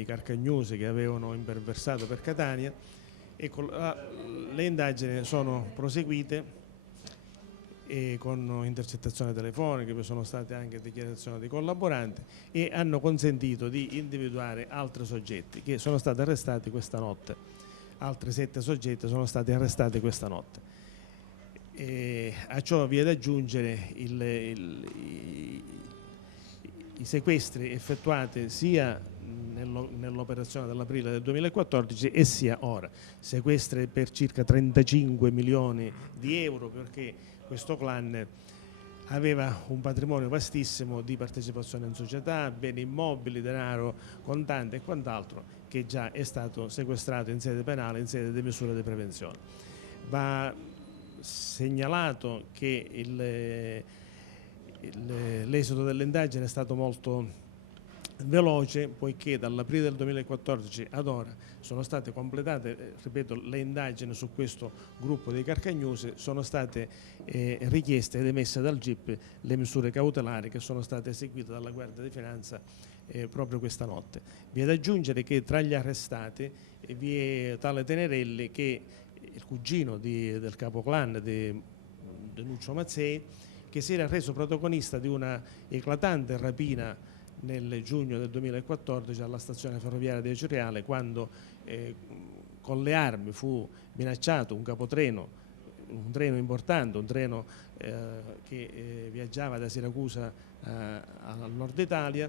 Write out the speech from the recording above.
criminali carcagnose che avevano imperversato per Catania. Ecco, le indagini sono proseguite e con intercettazioni telefoniche, poi sono state anche dichiarazioni dei collaboranti e hanno consentito di individuare altri soggetti che sono stati arrestati questa notte. Altri 7 soggetti sono stati arrestati questa notte. A ciò vi è da aggiungere i sequestri effettuati sia nell'operazione dell'aprile del 2014 e sia ora. Sequestri per circa 35 milioni di euro, perché questo clan aveva un patrimonio vastissimo di partecipazione in società, beni immobili, denaro contante e quant'altro, che già è stato sequestrato in sede penale, in sede di misure di prevenzione. Va segnalato che l'esito dell'indagine è stato molto veloce, poiché dall'aprile del 2014 ad ora sono state completate, ripeto, le indagini su questo gruppo dei carcagnosi, sono state richieste ed emesse dal GIP le misure cautelari che sono state eseguite dalla Guardia di Finanza proprio questa notte. Vi è da aggiungere che tra gli arrestati vi è tale Tenerelli, che il cugino del capoclan di Nuccio Mazzei, che si era reso protagonista di una eclatante rapina nel giugno del 2014 alla stazione ferroviaria di Cireale, quando con le armi fu minacciato un capotreno, un treno importante, un treno che viaggiava da Siracusa al nord Italia,